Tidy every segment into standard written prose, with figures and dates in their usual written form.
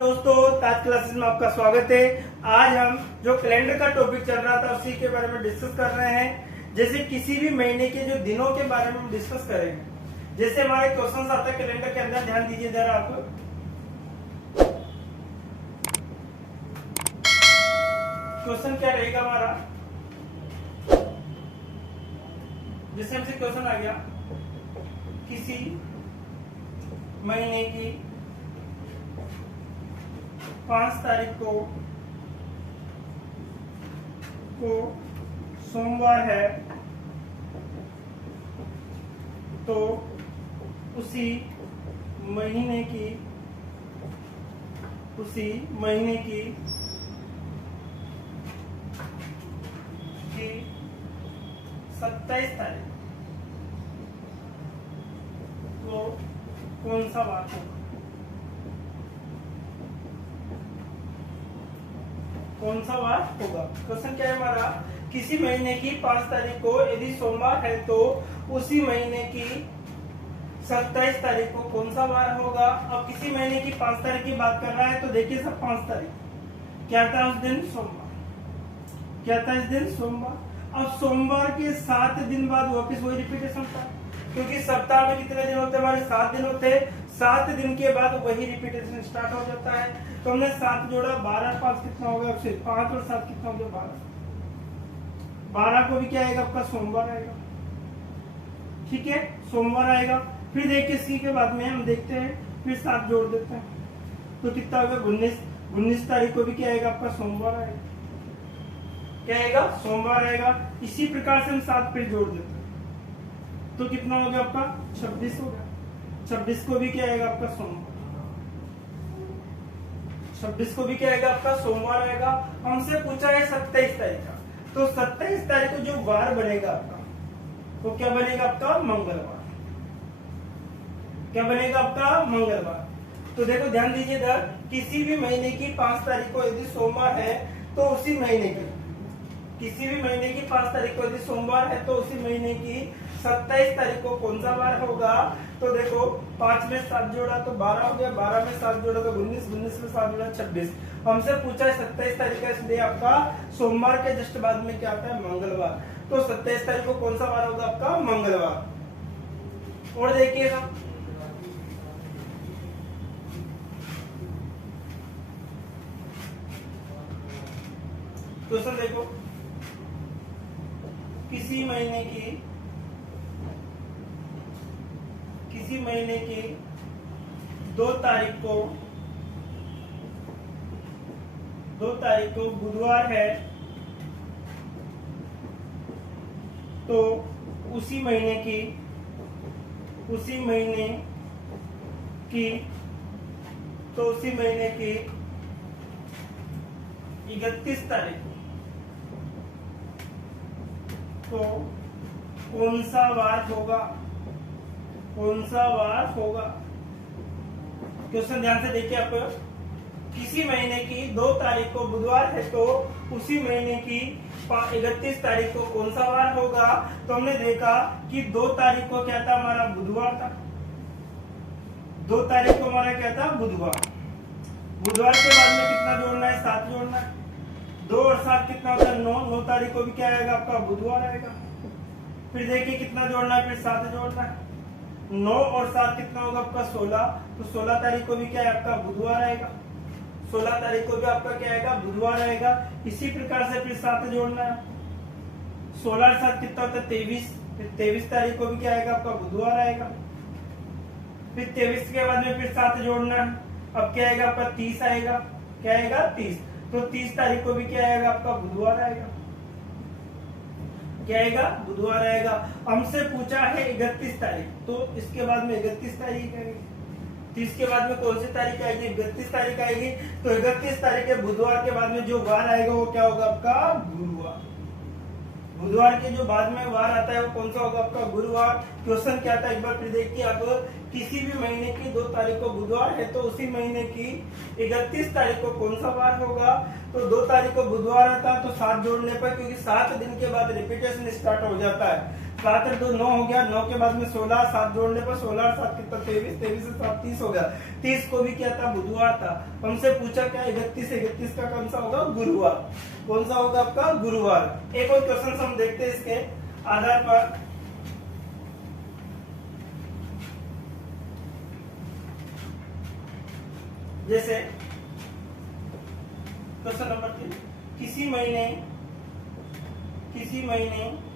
दोस्तों, ताज क्लासेस में आपका स्वागत है। आज हम जो कैलेंडर का टॉपिक चल रहा था उसी के बारे में डिस्कस कर रहे हैं। जैसे किसी भी महीने के जो दिनों के बारे में हम डिस्कस करेंगे। जैसे हमारे क्वेश्चन आता है कैलेंडर के अंदर, ध्यान दीजिए जरा आप। क्वेश्चन क्या रहेगा हमारा, जैसे हमसे क्वेश्चन आ गया किसी महीने की 5 तारीख को सोमवार है, तो उसी महीने की 27 तारीख को कौन सा वार होगा? कौन सा वार होगा? क्वेश्चन क्या है हमारा, किसी महीने की 5 तारीख को यदि सोमवार है तो उसी महीने की 27 तारीख को कौन सा वार होगा? अब किसी महीने की 5 तारीख की बात कर रहा है तो देखिए सब 5 तारीख क्या था उस दिन? सोमवार। क्या था इस दिन? सोमवार। अब सोमवार के 7 दिन बाद वापिस वही रिपीटेशन था, क्योंकि सप्ताह में कितने दिन होते हैं हमारे? 7 दिन होते हैं। 7 दिन के बाद वही रिपीटेशन स्टार्ट हो जाता है। तो हमने 7 जोड़ा, 12 5 कितना हो गया? 5 और 7 कितना हो गया? 12। 12 को भी क्या आएगा आपका? सोमवार आएगा। ठीक है, सोमवार आएगा। फिर देखिए सी के बाद में हम देखते हैं, फिर 7 जोड़ देते हैं तो कितना होगा? 19 तारीख को भी क्या आएगा आपका? सोमवार आएगा। क्या आएगा? सोमवार आएगा। इसी प्रकार से हम 7 फिर जोड़ देते हैं तो कितना हो गया आपका? 26 हो गया। 26 को भी क्या आएगा आपका? सोमवार। 26 को भी क्या आएगा आपका? सोमवार आएगा। हमसे पूछा है 27 तारीख का, तो 27 तारीख को जो वार बनेगा आपका वो क्या बनेगा आपका? मंगलवार। क्या बनेगा आपका? मंगलवार। तो देखो ध्यान दीजिए इधर, किसी भी महीने की 5 तारीख को यदि सोमवार है तो उसी महीने की, किसी भी महीने की 5 तारीख को यदि सोमवार है तो उसी महीने की 27 तारीख को कौन सा वार होगा? तो देखो 5 में 7 जोड़ा तो 12 हो गया, 12 में 7 जोड़ा तो 19, 19 में 7 जोड़ा 26। हमसे पूछा है 27 तारीख का, इसलिए आपका सोमवार के जस्ट बाद में क्या आता है? मंगलवार। तो 27 तारीख को कौन सा वार होगा आपका? मंगलवार। और देखिएगा क्वेश्चन देखो, किसी महीने की 2 तारीख को बुधवार है, तो उसी महीने की 31 तारीख को कौन सा वार होगा? कौन सा वार होगा? क्वेश्चन ध्यान से देखिए आप। किसी महीने की 2 तारीख को बुधवार है तो उसी महीने की 31 तारीख को कौन सा वार होगा? तो हमने देखा कि 2 तारीख को क्या था हमारा? बुधवार था। 2 तारीख को हमारा क्या था? बुधवार। बुधवार के बाद में कितना जोड़ना है? 7 जोड़ना है। 2 और 7 कितना होता है? 9। 9 तारीख को भी क्या आएगा आपका? बुधवार आएगा। फिर देखिए कितना जोड़ना है? फिर 7 जोड़ना है। 9 और 7 कितना होगा आपका? 16। तो 16 तारीख को भी क्या है आपका? बुधवार आएगा। 16 तारीख को भी आपका क्या आएगा? बुधवार आएगा। इसी प्रकार से फिर 7 जोड़ना है। 16 और 7 कितना होता है? 23। फिर 23 तारीख को भी क्या आएगा आपका? बुधवार आएगा। फिर 23 के बाद में फिर 7 जोड़ना है। अब क्या आएगा आपका? 30 आएगा। क्या आएगा? 30। तो 30 तारीख को भी क्या आएगा आपका? बुधवार आएगा। क्या आएगा? बुधवार आएगा। हमसे पूछा है 31 तारीख, तो इसके बाद में 31 तारीख आएगी। 30 के बाद में कौन सी तारीख आएगी? 31 तारीख आएगी। तो 31 तारीख के बुधवार के बाद में जो वार आएगा वो क्या होगा आपका? गुरुवार। बुधवार के जो बाद में वार आता है वो कौन सा होगा आपका? गुरुवार। क्वेश्चन क्या था एक बार फिर देखिए आप, किसी भी महीने की 2 तारीख को बुधवार है तो उसी महीने की 31 तारीख को कौन सा वार होगा? तो 2 तारीख को बुधवार आता है तो 7 जोड़ने पर, क्योंकि 7 दिन के बाद रिपीटेशन स्टार्ट हो जाता है, 7 और 2 9 हो गया, 9 के बाद में 16, 7 जोड़ने पर 16 और 7 कितना 23, 23 से 7 30 हो गया। 30 को भी क्या था, बुधवार था। हमसे पूछा क्या 31, 31 का कौन सा होगा, गुरुवार। कौन सा होगा आपका, गुरुवार। एक और क्वेश्चन हम देखते हैं इसके आधार पर। जैसे क्वेश्चन नंबर 3, किसी महीने की 7 तारीख को मंगलवार है, तो उसी महीने की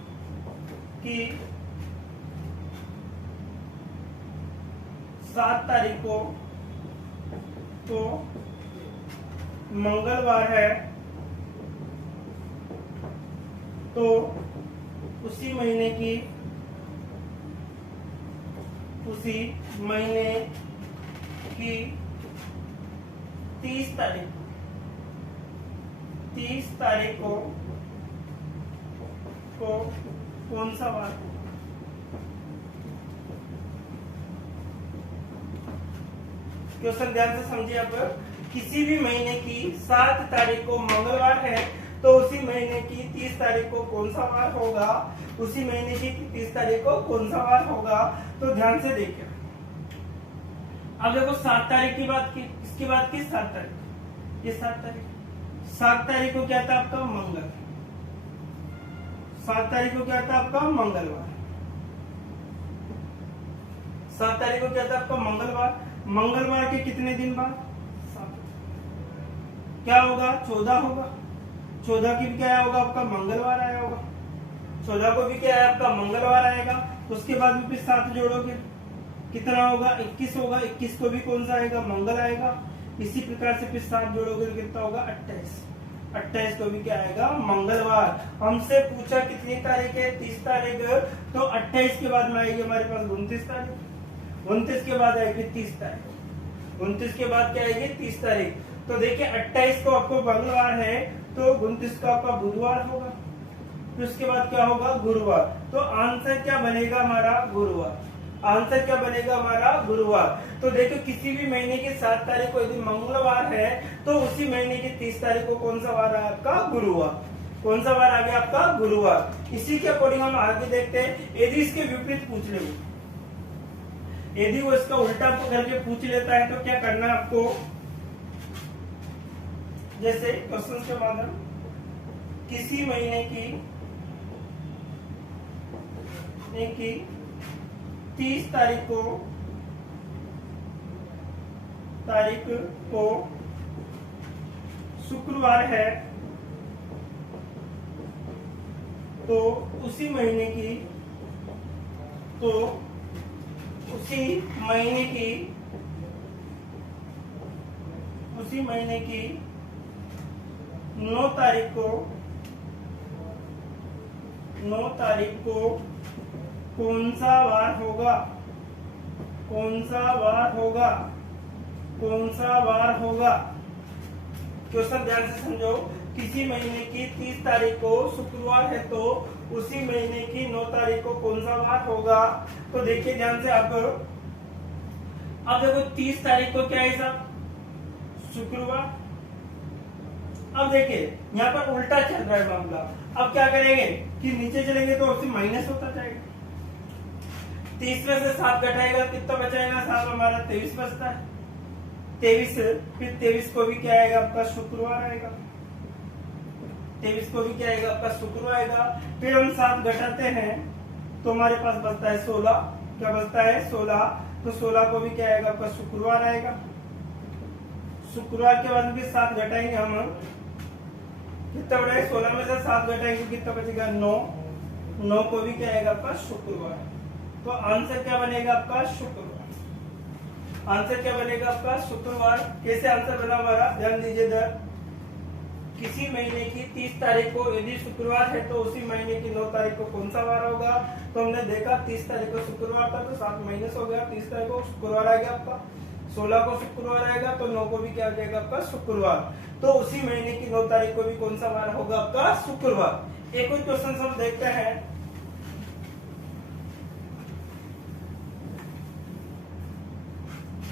30 तारीख को कौन सा वार, क्वेश्चन ध्यान से समझिए आप। किसी भी महीने की 7 तारीख को मंगलवार है, तो उसी महीने की 30 तारीख को कौन सा वार होगा, उसी महीने की 30 तारीख को कौन सा वार होगा। तो ध्यान से देखिए, अब देखो 7 तारीख की बात की, इसकी बात की 7 तारीख, ये 7 तारीख को क्या था आपका, मंगल। 7 तारीख को क्या था आपका, मंगलवार। 7 तारीख को क्या था आपका, मंगलवार। मंगलवार के कितने दिन बाद, 7, क्या होगा, 14 होगा। 14 की भी क्या होगा आपका, मंगलवार आया होगा। 14 को भी क्या है आपका, मंगलवार आएगा। उसके बाद में फिर 7 जोड़ोगे, कितना होगा, 21 होगा। 21 को भी कौन सा आएगा, मंगल आएगा। इसी प्रकार से फिर 7 जोड़ोगे तो कितना होगा, 28। 28 को भी क्या आएगा, मंगलवार। हमसे पूछा कितनी तारीख है, 30 तारीख, तो 28 के बाद में आएगी हमारे पास 29 तारीख। 29 के बाद आएगी 30 तारीख। 29 के बाद क्या आएगी, 30 तारीख। तो देखिए 28 को आपको मंगलवार है, तो 29 को आपका बुधवार होगा। फिर उसके बाद क्या होगा, गुरुवार। तो आंसर क्या बनेगा हमारा, गुरुवार। आंसर क्या बनेगा हमारा, गुरुवार। तो देखो किसी भी महीने की 7 तारीख को यदि मंगलवार है, तो उसी महीने की 30 तारीख को कौन सा वार है आपका, गुरुवार। कौन सा वार आ गया आपका, गुरुवार। इसी के अकॉर्डिंग हम आगे देखते हैं। यदि इसके विपरीत पूछ ले, यदि वो इसका उल्टा करके पूछ लेता है, तो क्या करना है आपको, जैसे क्वेश्चन के माध्यम, किसी महीने की 30 तारीख को शुक्रवार है, तो उसी महीने की 9 तारीख को कौन सा वार होगा, कौन सा वार होगा। क्वेश्चन ध्यान से समझो। किसी महीने की 30 तारीख को शुक्रवार है, तो उसी महीने की 9 तारीख को कौन सा वार होगा। तो देखिए ध्यान से आप, अब देखो 30 तारीख को क्या है साहब, शुक्रवार। अब देखिए यहाँ पर उल्टा चल रहा है मामला। अब क्या करेंगे कि नीचे चलेंगे तो उससे माइनस होता जाएगा। 30 में से 7 घटाएगा, कितना बचाएगा साहब, हमारा 23 बचता है। 23, फिर 23 को भी क्या आएगा आपका, शुक्रवार आएगा। 23 को भी क्या आएगा आपका, शुक्रवार आएगा। फिर हम 7 घटाते हैं, तो हमारे पास बचता है 16। क्या बचता है, 16। तो 16 को भी क्या आएगा आपका, शुक्रवार आएगा। शुक्रवार के बाद भी 7 घटाएंगे हम, कितना बढ़ाएगा, 16 में से 7 घटाएंगे, कितना बचेगा, 9। 9 को भी क्या आएगा आपका, शुक्रवार। तो आंसर क्या बनेगा आपका, शुक्रवार। आंसर क्या बनेगा आपका, शुक्रवार। कैसे आंसर बना हमारा, ध्यान दीजिए इधर। किसी महीने की 30 तारीख को यदि शुक्रवार है, तो उसी महीने की 9 तारीख को कौन सा वार होगा। तो हमने देखा 30 तारीख को शुक्रवार था, तो 7 माइनस हो गया। 30 तारीख को शुक्रवार आ गया आपका, 16 को शुक्रवार आएगा, तो 9 को भी क्या हो जाएगा आपका, शुक्रवार। तो उसी महीने की 9 तारीख को भी कौन सा वार होगा आपका, शुक्रवार। एक और क्वेश्चन हम देखते हैं।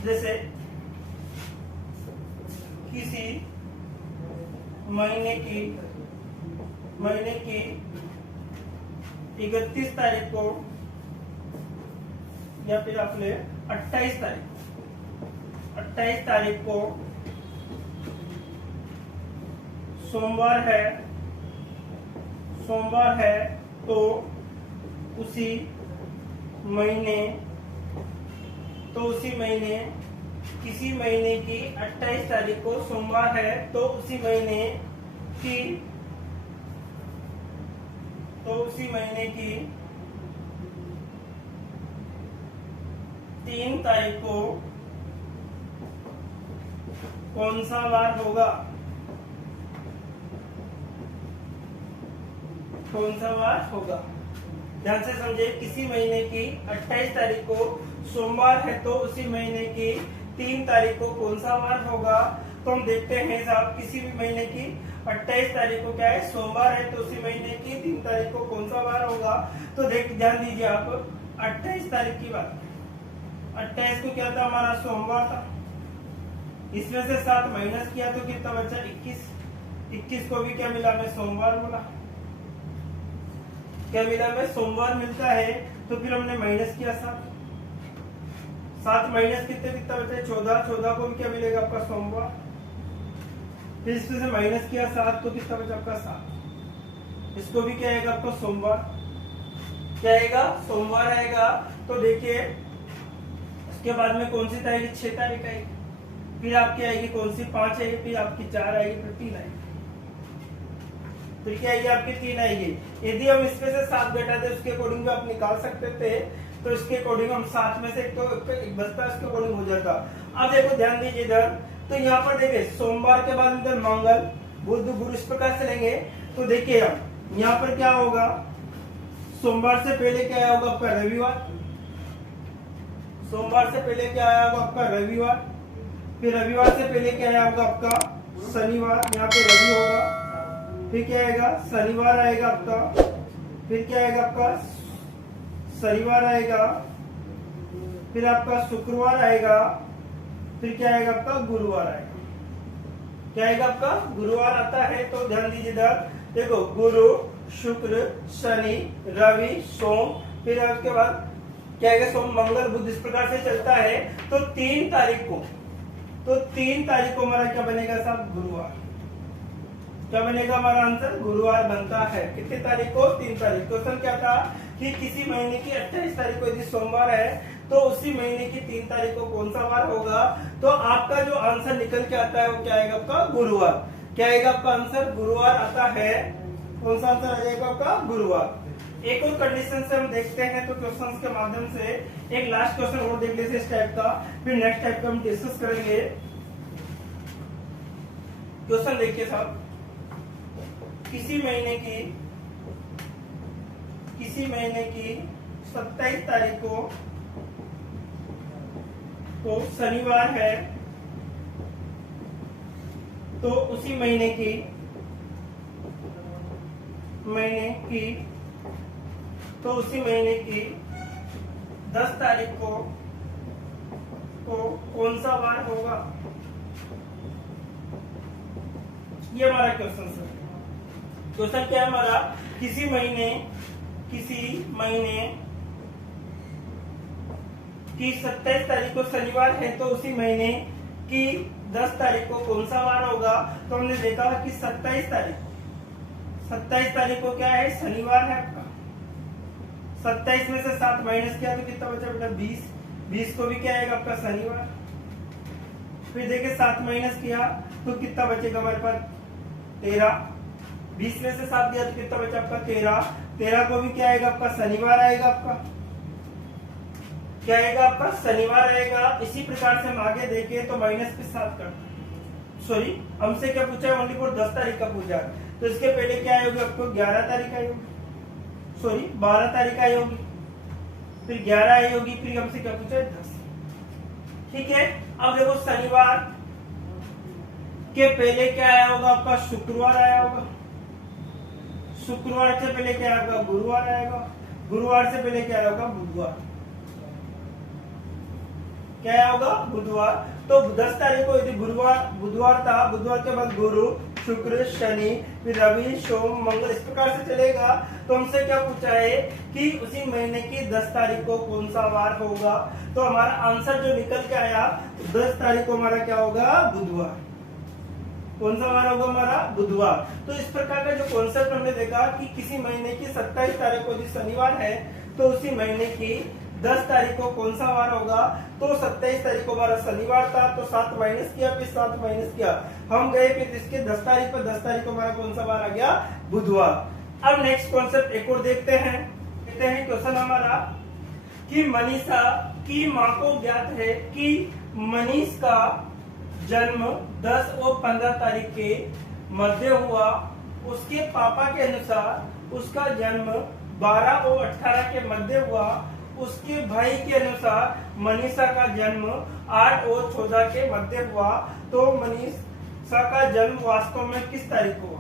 जैसे किसी महीने की 31 तारीख को या फिर अपने 28 तारीख को सोमवार है तो उसी महीने किसी महीने की 28 तारीख को सोमवार है तो उसी महीने की 3 तारीख को कौन सा वार होगा? ध्यान से समझे, किसी महीने की 28 तारीख को सोमवार है तो उसी महीने की 3 तारीख को कौन सा वार होगा? तो हम देखते हैं साहब, किसी भी महीने की 28 तारीख को क्या है? सोमवार है तो उसी महीने की 3 तारीख को कौन सा वार होगा? तो ध्यान दीजिए आप, 28 तारीख की बात, 28 को क्या था? हमारा सोमवार था। इसमें से 7 माइनस किया तो कितना बचा? 21 को भी क्या मिला? मैं सोमवार बोला। क्या मिला? मैं सोमवार मिलता है। तो फिर हमने माइनस किया 7 माइनस कितना बचा? 14 को भी क्या मिलेगा? आपका सोमवार। फिर इसमें से माइनस किया 7 तो कितना बचा? आपका 7। इसको भी क्या आएगा? आपका सोमवार। क्या आएगा? सोमवार आएगा। तो देखिए उसके बाद में कौन सी तारीख? 6 तारीख आएगी। फिर आपकी आएगी कौन सी? 5 आएगी। फिर आपकी 4 आएगी। फिर 3 आएगी। फिर क्या आएगी? आपकी 3 आएगी। यदि हम इसमें से 7 घटाते उसके अकॉर्डिंग भी आप निकाल सकते थे, तो इसके अकॉर्डिंग हम 7 में से एक बचता, इसके अकॉर्डिंग हो जाता। अब देखो ध्यान दीजिए इधर, तो यहाँ पर देखिए सोमवार के बाद इधर मंगल बुध गुरु इस प्रकार से लेंगे। तो देखिए हम यहाँ पर क्या होगा? सोमवार से पहले क्या होगा? आपका रविवार। सोमवार से पहले क्या आया होगा? आपका रविवार। फिर रविवार से पहले क्या आया होगा? आपका शनिवार। यहाँ पे रवि होगा। फिर क्या आएगा? शनिवार आएगा आपका। फिर क्या आएगा? आपका शनिवार आएगा। फिर आपका शुक्रवार आएगा। फिर क्या आएगा? आपका गुरुवार आएगा। क्या आएगा? आपका गुरुवार आता है। तो ध्यान दीजिए इधर, देखो गुरु शुक्र शनि रवि सोम, फिर उसके बाद क्या आएगा? सोम मंगल बुध, इस प्रकार से चलता है। तो 3 तारीख को हमारा क्या बनेगा साहब? गुरुवार। क्या बनेगा हमारा आंसर? गुरुवार बनता है। कितनी तारीख को? 3 तारीख। क्वेश्चन क्या था कि किसी महीने की 28 तारीख को यदि सोमवार है तो उसी महीने की 3 तारीख को कौन सा वार होगा? तो आपका जो आंसर निकल के आता है वो क्या आएगा? आपका गुरुवार। क्या आएगा आपका आंसर? गुरुवार आता है। कौन सा आंसर आ जाएगा आपका? गुरुवार। एक और कंडीशन से हम देखते हैं, तो क्वेश्चंस के माध्यम से एक लास्ट क्वेश्चन और देख लेते हैं इस टाइप का, फिर नेक्स्ट टाइप का हम डिस्कस करेंगे। क्वेश्चन देखिए साहब, किसी महीने की 27 तारीख को तो शनिवार है तो उसी महीने की 10 तारीख को कौन सा वार होगा? ये हमारा क्वेश्चन है। क्वेश्चन क्या है हमारा? किसी महीने की 27 तारीख को शनिवार है तो उसी महीने की 10 तारीख को कौन सा वार होगा? तो हमने देखा कि 27 तारीख को क्या है? शनिवार है आपका। 27 में से 7 माइनस किया तो कितना बचा बेटा? 20 को भी क्या आएगा? आपका शनिवार। फिर देखिए 7 माइनस किया तो कितना बचेगा हमारे पास? 13। 20 में से 7 दिया तो कितना बचा? आपका 13 को भी क्या आएगा? आपका शनिवार आएगा। आपका क्या आएगा? आपका शनिवार आएगा। इसी प्रकार से हम आगे देखें तो माइनस के साथ सॉरी हमसे क्या पूछा है? ओनली फॉर 10 तारीख का पूछा। तो इसके पहले क्या आई होगी? आपको 11 तारीख आई होगी, सॉरी 12 तारीख आई होगी, फिर 11 आई होगी, फिर हमसे क्या पूछा है? 10। ठीक है। अब देखो शनिवार के पहले क्या आया होगा? आपका शुक्रवार आया होगा। शुक्रवार से पहले क्या आएगा? गुरुवार आएगा। गुरुवार से पहले क्या होगा? बुधवार। क्या होगा? बुधवार। तो 10 तारीख को यदि बुधवार था, बुधवार के बाद गुरु, शुक्र, शनि, फिर रवि, सोम, मंगल, इस प्रकार से चलेगा। तो हमसे क्या पूछा है कि उसी महीने की 10 तारीख को कौन सा वार होगा। तो हमारा आंसर जो निकल के आया 10 तारीख को हमारा क्या होगा, बुधवार। कौन सा वार होगा हमारा, बुधवार। तो इस प्रकार का जो कॉन्सेप्ट हमने देखा कि किसी महीने की 27 तारीख को यदि शनिवार है तो उसी महीने की 10 तारीख को कौन सा वार होगा। तो 27 तारीख को हमारा शनिवार था, तो 7 माइनस किया, फिर 7 माइनस किया, हम गए फिर इसके 10 तारीख पर, 10 तारीख को हमारा कौन सा वार आ गया, बुधवार। अब नेक्स्ट कॉन्सेप्ट एक और देखते हैं क्वेश्चन हमारा कि मनीषा की माँ को ज्ञात है कि मनीष का जन्म 10 और 15 तारीख के मध्य हुआ। उसके पापा के अनुसार उसका जन्म 12 और 18 के मध्य हुआ। उसके भाई के अनुसार मनीषा का जन्म 8 और 14 के मध्य हुआ। तो मनीषा का जन्म वास्तव में किस तारीख को हुआ।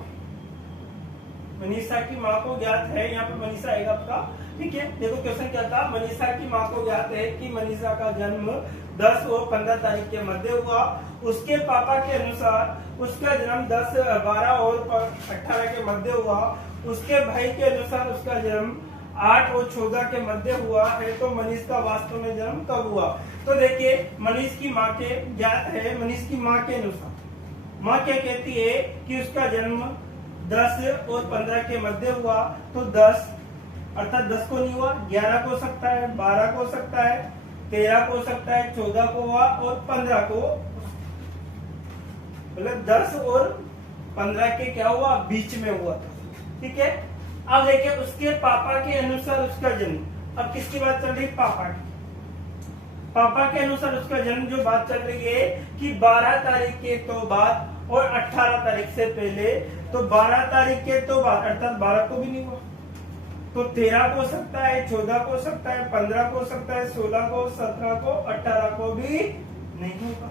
मनीषा की माँ को ज्ञात है, यहाँ पे मनीषा आएगा आपका, ठीक है। देखो क्वेश्चन क्या था, मनीषा की माँ को ज्ञात है कि मनीषा का जन्म 10 और 15 तारीख के मध्य हुआ। उसके पापा के अनुसार उसका जन्म 10, 12 और 18 के मध्य हुआ। उसके भाई के अनुसार उसका जन्म 8 और 14 के मध्य हुआ है। तो मनीष का वास्तव में जन्म कब हुआ। तो देखिए मनीष की माँ के ज्ञात है, मनीष की माँ के अनुसार माँ क्या कहती है कि उसका जन्म 10 और 15 के मध्य हुआ। तो 10 अर्थात 10 को नहीं हुआ, 11 को हो सकता है, 12 को हो सकता है, 13 को हो सकता है, 14 को हुआ और 15 को, मतलब 10 और 15 के क्या हुआ, बीच में हुआ था, ठीक है। अब देखिए उसके पापा के अनुसार उसका जन्म, अब किसकी बात चल रही है, पापा के अनुसार उसका जन्म जो बात चल रही है कि 12 तारीख के तो बाद और 18 तारीख से पहले। तो 12 तारीख के तो बाद अर्थात 12 को भी नहीं हुआ, तो 13 को हो सकता है, 14 को हो सकता है, 15 को हो सकता है, 16 को, 17 को, 18 को भी नहीं होगा।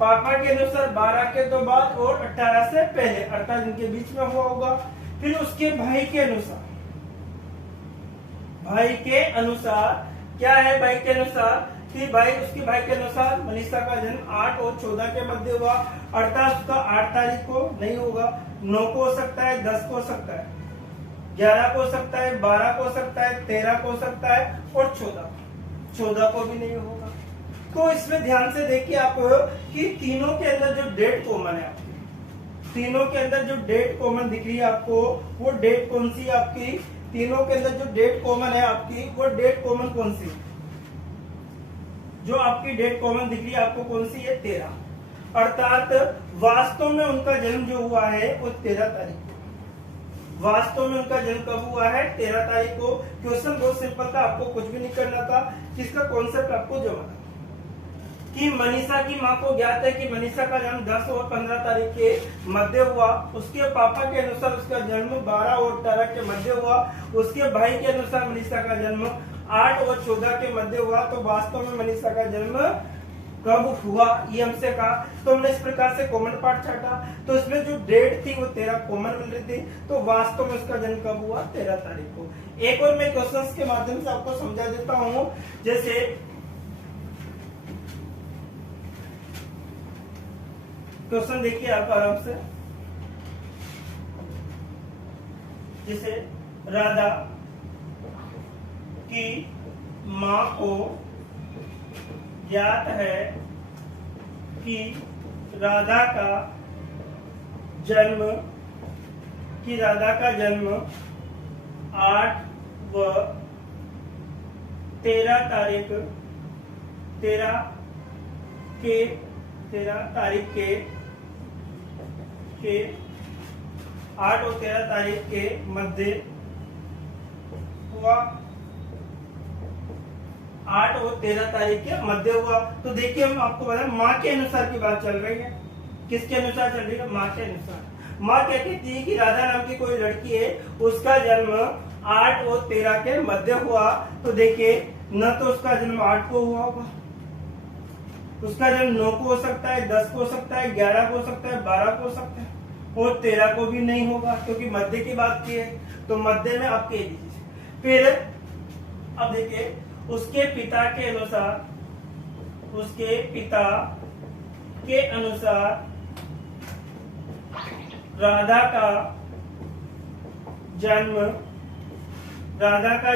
पापा के अनुसार 12 के तो बाद और 18 से पहले अर्थात इनके बीच में हुआ होगा। फिर उसके भाई के अनुसार, भाई के अनुसार क्या है, भाई के अनुसार कि भाई उसके भाई के अनुसार मनीषा का जन्म 8 और 14 के मध्य हुआ। अर्थात उसका 8 तारीख को नहीं होगा, 9 को हो सकता है, 10 को हो सकता है, 11 को हो सकता है, 12 को हो सकता है, 13 को हो सकता है और 14 को भी नहीं होगा। तो इसमें ध्यान से देखिए आप कि तीनों के अंदर जो डेट कॉमन है, तीनों के अंदर जो डेट कॉमन दिख रही है आपको, वो डेट कौन सी है आपकी, तीनों के अंदर जो डेट कॉमन है आपकी, वो डेट कॉमन कौन सी, जो आपकी डेट कॉमन दिख रही है आपको कौन सी है, 13। अर्थात वास्तव में उनका जन्म जो हुआ है वो 13 तारीख को, वास्तव में उनका जन्म कब हुआ है, 13 तारीख को। क्वेश्चन बहुत सिंपल था, आपको कुछ भी नहीं करना था, जिसका कॉन्सेप्ट आपको जमा था कि मनीषा की माँ को ज्ञात है कि मनीषा का जन्म 10 और 15 तारीख के मध्य हुआ। उसके पापा के अनुसार उसका जन्म 12 और 18 के मध्य हुआ। उसके भाई के अनुसार मनीषा का जन्म 8 और 14 के मध्य हुआ। तो वास्तव में मनीषा का जन्म कब हुआ, ये हमसे कहा। तो हमने इस प्रकार से कॉमन पार्ट छाटा, तो इसमें जो डेट थी वो 13 कॉमन मिल रही थी। तो वास्तव में उसका जन्म कब हुआ, 13 तारीख को। एक और मैं क्वेश्चंस के माध्यम से आपको समझा देता हूँ। जैसे क्वेश्चन देखिए आप आराम से, जैसे राधा की माँ को ज्ञात है कि राधा का जन्म 8 व 13 तारीख 13 तारीख के 8 और 13 तारीख के मध्य हुआ, 8 और 13 तारीख के मध्य हुआ। तो देखिए हम आपको बताएं, माँ के अनुसार की बात चल रही है। किसके अनुसार चल रही है, माँ के अनुसार। माँ क्या कहती है कि राधा नाम की कोई लड़की है, उसका जन्म 8 और 13 के मध्य हुआ। तो देखिए न तो उसका जन्म 8 को हुआ होगा, उसका जन्म 9 को हो सकता है, 10 को हो सकता है, 11 को हो सकता है, 12 को हो सकता है और 13 को भी नहीं होगा, क्योंकि मध्य की बात की है। तो मध्य में आप कह दीजिए। फिर अब देखिए उसके पिता के अनुसार उसके पिता के अनुसार राधा का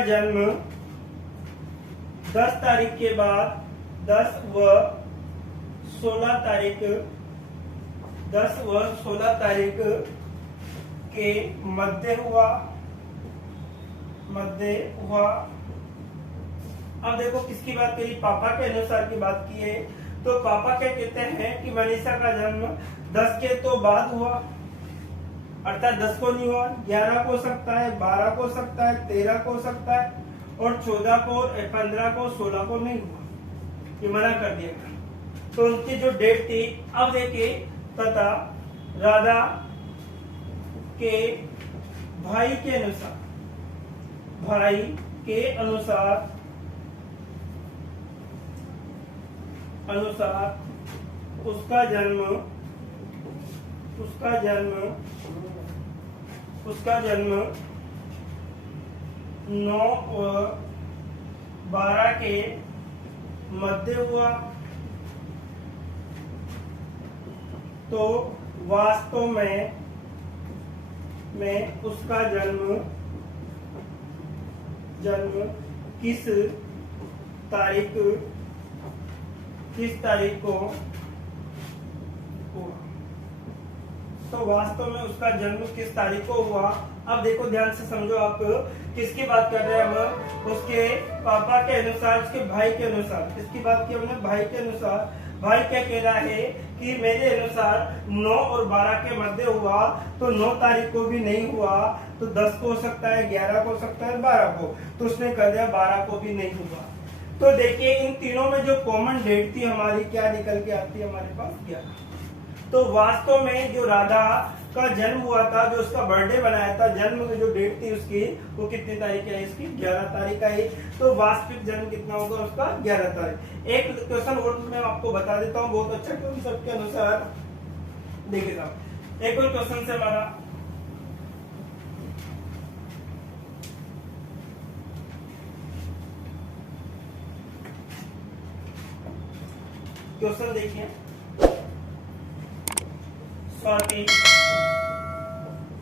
जन्म 10 तारीख के बाद 10 व 16 तारीख के मध्य हुआ। अब देखो किसकी बात करी, पापा के अनुसार की बात की है। तो पापा क्या कहते हैं कि मनीषा का जन्म 10 के तो बाद हुआ, अर्थात 10 को नहीं हुआ, 11 को हो सकता है, 12 को हो सकता है, 13 को हो सकता है, और 14 को, 15 को, 16 को नहीं हुआ, ये मना कर दिया। तो उनकी जो डेट थी, अब देखिए, तथा राधा के भाई के अनुसार उसका जन्म 9 व 12 के मध्य हुआ। तो वास्तव में उसका जन्म किस तारीख को हुआ। तो वास्तव में उसका जन्म किस तारीख को हुआ। अब देखो ध्यान से समझो, आप किसकी बात कर रहे हैं हम, उसके पापा के अनुसार, उसके भाई के अनुसार। किसकी बात की हमने, भाई के अनुसार। भाई क्या कह रहा है कि मेरे अनुसार 9 और 12 के मध्य हुआ, तो 9 तारीख को भी नहीं हुआ, तो 10 को हो सकता है, 11 को हो सकता है, 12 को, तो उसने कह दिया 12 को भी नहीं हुआ। तो देखिए इन तीनों में जो कॉमन डेट थी हमारी, क्या निकल के आती है हमारे पास, 11। तो वास्तव में जो राधा का जन्म हुआ था, जो उसका बर्थडे बनाया था, जन्म की जो डेट थी उसकी, वो कितनी तारीख है इसकी, 11 तारीख है। तो वास्तविक जन्म कितना होगा उसका, 11 तारीख। एक क्वेश्चन और मैं आपको बता देता हूँ, बहुत अच्छा कॉन्सेप्ट के अनुसार। देखिए साहब, एक और क्वेश्चन से हमारा क्वेश्चन देखिए, स्वाति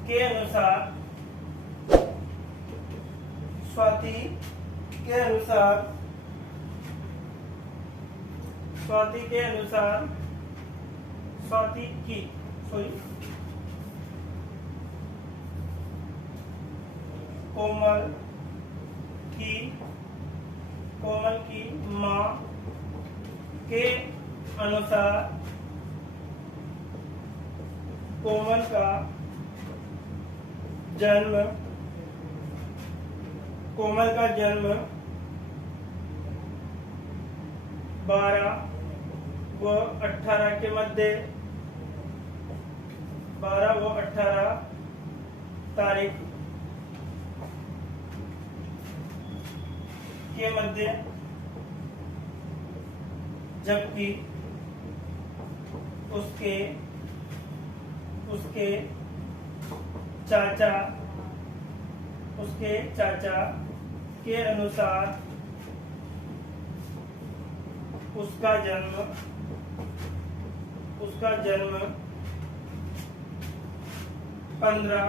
के अनुसार कोमल की माँ के अनुसार कोमल का जन्म 12 व 18 के मध्य, 12 व 18 तारीख के मध्य, जबकि उसके चाचा के अनुसार उसका जन्म 15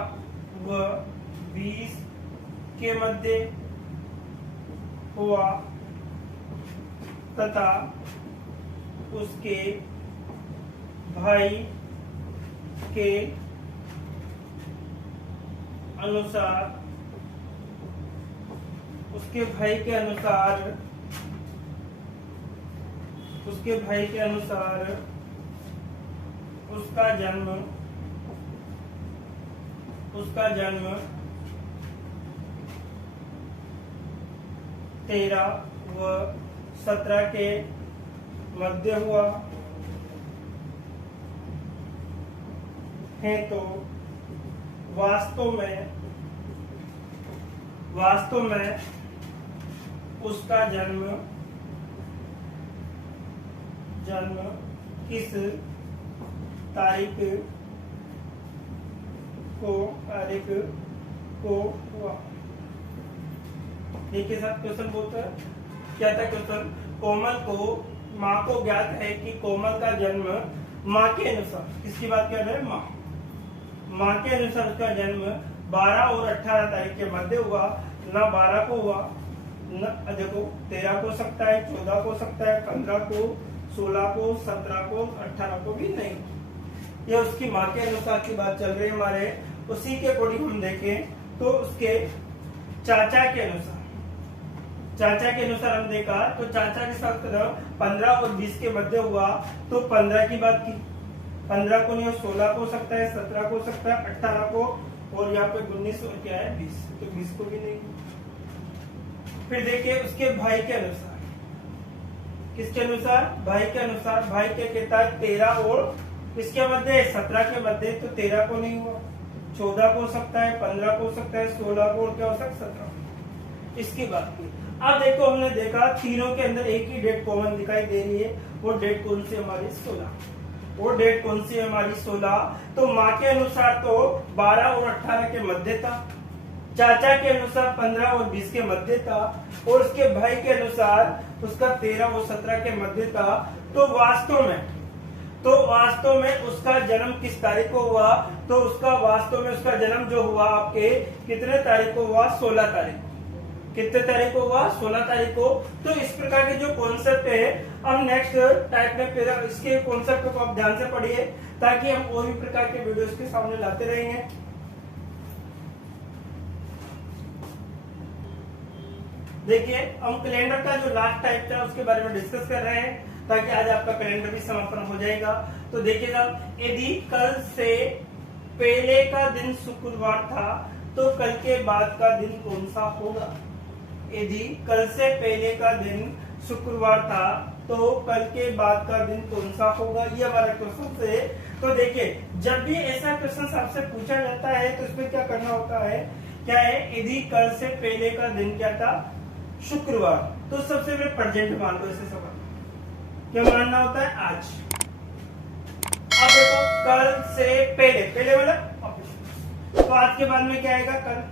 व 20 के मध्य हुआ, तथा उसके भाई के अनुसार उसका जन्म 13 व 17 के मध्य हुआ है। तो वास्तव में उसका जन्म किस तारीख को हुआ। देखिए साहब, क्वेश्चन बोलता है, क्या था क्वेश्चन, कोमल को माँ को ज्ञात है कि कोमल का जन्म माँ के अनुसार, किसकी बात कर रहे हैं, माँ के अनुसार उसका जन्म 12 और 18 तारीख के मध्य हुआ। ना 12 को हुआ, न देखो 13 को सकता है, 14 को सकता है, 15 को, 16 को, 17 को, 18 को भी नहीं। ये उसकी माँ के अनुसार की बात चल रही है हमारे। उसी के अकॉर्डिंग हम देखें तो उसके चाचा के अनुसार, हम देखा तो चाचा के साथ 15 और 20 के मध्य हुआ तो 15 की बात की। 15 को नहीं, 16 को सकता है, 17 को सकता है, 18 को, और यहाँ पे 19 और क्या है 20, तो 20 को भी नहीं। फिर देखिए उसके भाई के अनुसार, किसके अनुसार, भाई के अनुसार। भाई क्या कहता है 13 और किसके मध्य, 17 के मध्य, तो 13 को नहीं हुआ। 14 को सकता है, 15 को सकता है, 16 को, और क्या हो सकता है 17। इसकी बात की। अब देखो हमने देखा तीनों के अंदर एक ही डेट कॉमन दिखाई दे रही है। वो डेट कौन सी हमारी 16। वो डेट कौन सी है हमारी 16। तो माँ के अनुसार तो 12 और 18 के मध्य था, चाचा के अनुसार 15 और 20 के मध्य था, और उसके भाई के अनुसार उसका 13 और 17 के मध्य था। तो वास्तव में उसका जन्म किस तारीख को हुआ, तो उसका वास्तव में उसका जन्म जो हुआ आपके कितने तारीख को हुआ, 16 तारीख। कितने तारीख को हुआ, 16 तारीख को। तो इस प्रकार के जो कॉन्सेप्ट है, अब नेक्स्ट टाइप में फिर इसके कॉन्सेप्ट को आप ध्यान से पढ़िए, ताकि हम और भी प्रकार के वीडियोस के सामने लाते रहेंगे। देखिए हम कैलेंडर का जो लास्ट टाइप था उसके बारे में डिस्कस कर रहे हैं, ताकि आज आपका कैलेंडर भी समापन हो जाएगा। तो देखिएगा, यदि कल से पहले का दिन शुक्रवार था तो कल के बाद का दिन कौन सा होगा। यदि कल से पहले का दिन शुक्रवार था तो कल के बाद का दिन कौन सा होगा, ये हमारा क्वेश्चन है। तो देखिए, जब भी ऐसा क्वेश्चन आपसे पूछा जाता है तो इसमें क्या करना होता है, क्या है, यदि कल से पहले का दिन क्या था, शुक्रवार, तो सबसे पहले प्रेजेंट मान लो। ऐसे सवाल क्या मानना होता है, आज। अब देखो कल से पहले मतलब तो आज के बाद में क्या आएगा, कल।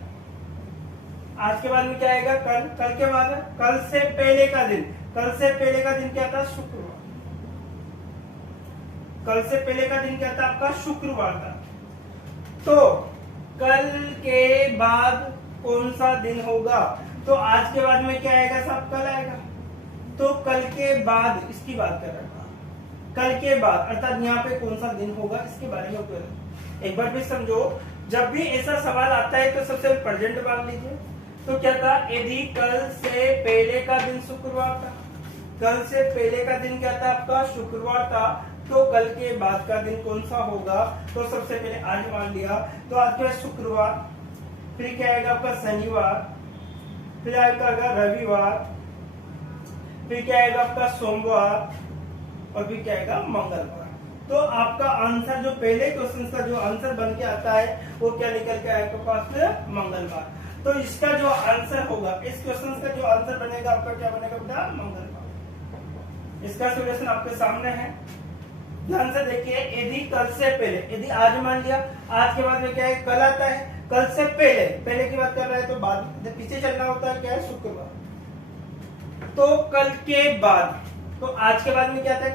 आज के बाद में क्या आएगा, कल के बाद कल से पहले का दिन। कल से पहले का दिन क्या था, शुक्रवार। कल से पहले का दिन क्या था आपका, शुक्रवार था। तो कल के बाद कौन सा दिन होगा, तो आज के बाद में क्या आएगा साहब, कल आएगा। तो कल के बाद इसकी बात कर रहा था, कल के बाद अर्थात यहाँ पे कौन सा दिन होगा इसके बारे में एक बार भी समझो। जब भी ऐसा सवाल आता है तो सबसे प्रेजेंट मान लीजिए। तो क्या था, यदि कल से पहले का दिन शुक्रवार था, कल से पहले का दिन क्या था आपका, शुक्रवार था, तो कल के बाद का दिन कौन सा होगा, तो सबसे पहले आज मान लिया। तो आज क्या शुक्रवार, फिर क्या आएगा आपका शनिवार, फिर आएगा रविवार, फिर क्या आएगा आपका सोमवार, और फिर क्या आएगा मंगलवार। तो आपका आंसर जो पहले क्वेश्चन का जो आंसर बन के आता है वो क्या निकल के आएगा पास में, मंगलवार। तो इसका जो आंसर होगा, इस क्वेश्चन का जो आंसर बनेगा आपका क्या बनेगा बेटा, मंगलवार। इसका सोल्यूशन आपके सामने है, ध्यान से देखिए। यदि कल से पहले, यदि आज मान लिया, आज के बाद में क्या है, कल आता है। कल से पहले की बात कर रहा है तो बाद पीछे चलना होता है, क्या है, शुक्रवार। तो कल के बाद, तो आज के बाद में क्या था,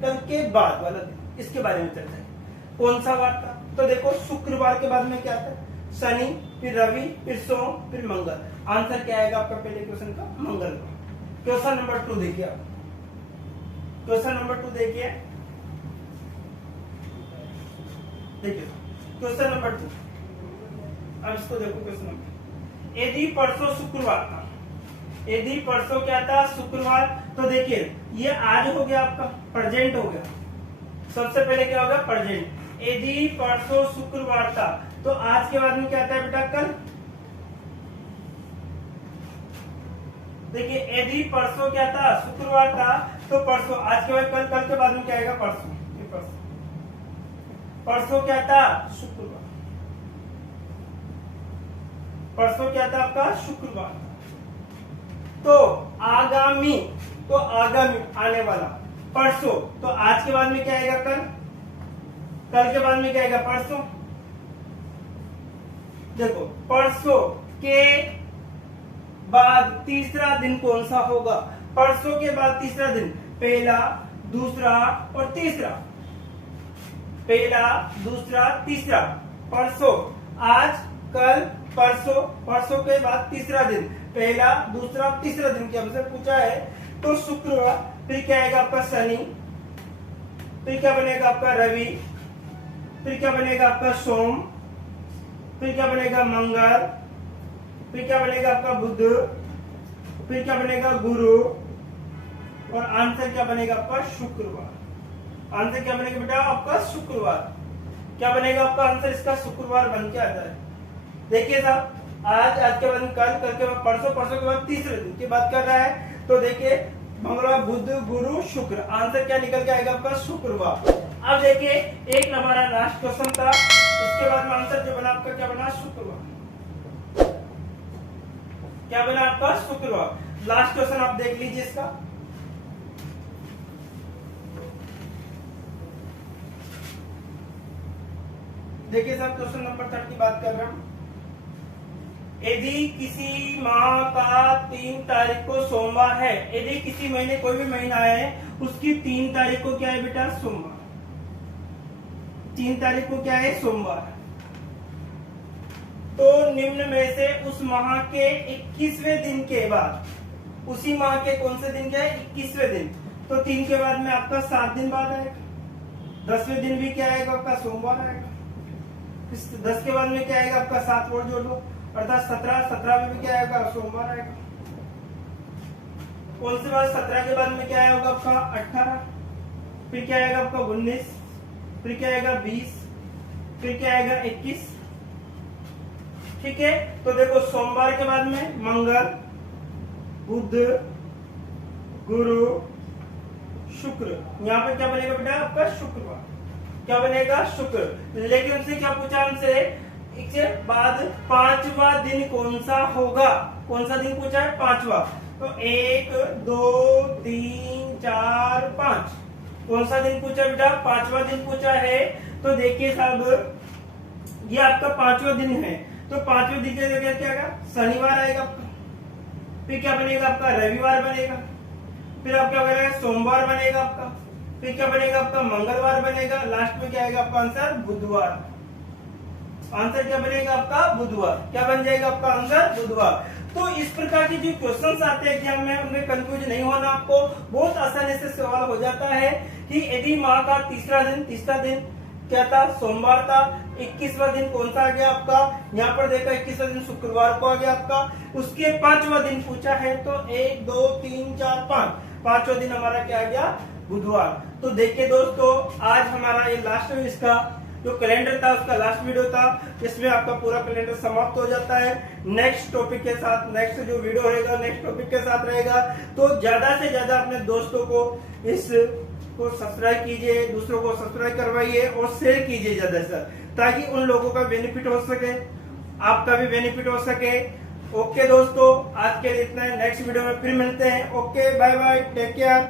कल के बाद वाला दिन, इसके बारे में चलता है कौन सा वार था। तो देखो शुक्रवार के बाद में क्या था, शनि, फिर रवि, फिर सोम, फिर मंगल। आंसर क्या आएगा आपका पहले क्वेश्चन का, मंगलवार। क्वेश्चन नंबर 2 देखिए आप, क्वेश्चन नंबर 2 देखिए, क्वेश्चन नंबर 2। अब इसको देखो क्वेश्चन नंबर, यदि परसों शुक्रवार था, यदि परसों क्या था, शुक्रवार, तो देखिए ये आज हो गया आपका, प्रेजेंट हो गया। सबसे पहले क्या होगा, प्रेजेंट। यदि परसों शुक्रवार था तो आज के बाद में क्या आता है बेटा, कल। देखिए यदि परसों क्या था, शुक्रवार था, तो परसों, आज के बाद कल, कल के बाद में क्या आएगा, परसों। परसों क्या था, शुक्रवार। परसों क्या था आपका, शुक्रवार। तो आगामी, तो आगामी आने वाला, परसों, तो आज के बाद में क्या आएगा, कल। कल के बाद में क्या आएगा, परसों। देखो परसों के बाद तीसरा दिन कौन सा होगा, परसों के बाद तीसरा दिन, पहला, दूसरा और तीसरा, पहला, दूसरा, तीसरा। परसों, आज, कल, परसों, परसों के बाद तीसरा दिन, पहला, दूसरा, तीसरा दिन की हमसे पूछा है। तो शुक्रवार, फिर क्या आएगा आपका शनि, फिर क्या बनेगा आपका रवि, फिर क्या बनेगा आपका सोम, फिर क्या बनेगा मंगल, फिर क्या बनेगा आपका बुध, फिर क्या बनेगा गुरु, और आंसर क्या बनेगा आपका शुक्रवार। आंसर क्या बनेगा बेटा आपका शुक्रवार। क्या बनेगा आपका आंसर इसका शुक्रवार बन के आता है। देखिए साहब, आज के बाद कल, कल के बाद परसों, परसों के बाद तीसरे दिन की बात कर रहा है। तो देखिए मंगलवार, बुध, गुरु, शुक्र, आंसर क्या निकल के आएगा आपका शुक्रवार। अब देखिए एक हमारा लास्ट क्वेश्चन था, इसके बाद में आंसर जो बना आपका क्या बना शुक्रवार, क्या बना आपका शुक्रवार। लास्ट क्वेश्चन आप देख लीजिए इसका। देखिए साहब क्वेश्चन नंबर 3 की बात कर रहा हूं। यदि किसी माह का 3 तारीख को सोमवार है, यदि किसी महीने कोई भी महीना है उसकी 3 तारीख को क्या है बेटा सोमवार, 3 तारीख को क्या है सोमवार, तो निम्न में से उस माह के 21वें दिन के बाद, उसी माह के कौन से दिन क्या है 21वें दिन, तो 3 के बाद में आपका 7 दिन बाद आएगा, 10वें दिन भी क्या आएगा आपका सोमवार आएगा, 10 के बाद में क्या आएगा आपका 7 और जोड़ लो अर्थात 17, 17 में भी क्या आएगा सोमवार आएगा। कौन से बाद 17 के बाद में क्या आएगा आपका 18, फिर क्या आएगा आपका 19, फिर क्या आएगा 20, फिर क्या आएगा 21। ठीक है, तो देखो सोमवार के बाद में मंगल, बुध, गुरु, शुक्र, यहाँ पे क्या बनेगा बेटा आपका शुक्रवार, क्या बनेगा शुक्र। लेकिन उनसे क्या पूछा हमसे, इसके बाद 5वां दिन कौन सा होगा, कौन सा दिन पूछा है 5वां, तो 1, 2, 3, 4, 5, कौन सा दिन पूछा बेटा 5वां दिन पूछा है। तो देखिए साहब ये आपका 5वां दिन है, तो 5वें दिन के जगह क्या आएगा शनिवार आएगा आपका, फिर क्या बनेगा आपका रविवार बनेगा, फिर आपका बनेगा सोमवार बनेगा आपका, फिर क्या बनेगा आपका मंगलवार बनेगा, लास्ट में क्या आएगा आपका आंसर बुधवार। आंसर क्या बनेगा आपका बुधवार, क्या बन जाएगा आपका आंसर बुधवार। तो इस प्रकार के जो क्वेश्चंस आते हैं एग्जाम में उनमें कंफ्यूज नहीं होना, आपको बहुत आसानी से सवाल हो जाता है कि यदि माह का तीसरा दिन क्या था सोमवार था, 21वां दिन कौन सा आ गया आपका, यहाँ पर देखा 21वां दिन शुक्रवार को आ गया आपका, उसके 5वां दिन पूछा है तो 1, 2, 3, 4, 5, 5वां दिन हमारा क्या आ गया बुधवार। तो देखिए दोस्तों आज हमारा ये लास्ट इसका जो कैलेंडर था उसका लास्ट वीडियो था, इसमें आपका पूरा कैलेंडर समाप्त हो जाता है। नेक्स्ट टॉपिक के साथ, नेक्स्ट जो वीडियो रहेगा नेक्स्ट टॉपिक के साथ रहेगा। तो ज्यादा से ज्यादा अपने दोस्तों को इस को सब्सक्राइब कीजिए, दूसरों को सब्सक्राइब करवाइए और शेयर कीजिए ज्यादा से, ताकि उन लोगों का बेनिफिट हो सके, आपका भी बेनिफिट हो सके। ओके दोस्तों आज के लिए इतना है, नेक्स्ट वीडियो में फिर मिलते हैं। Okay bye bye, take care.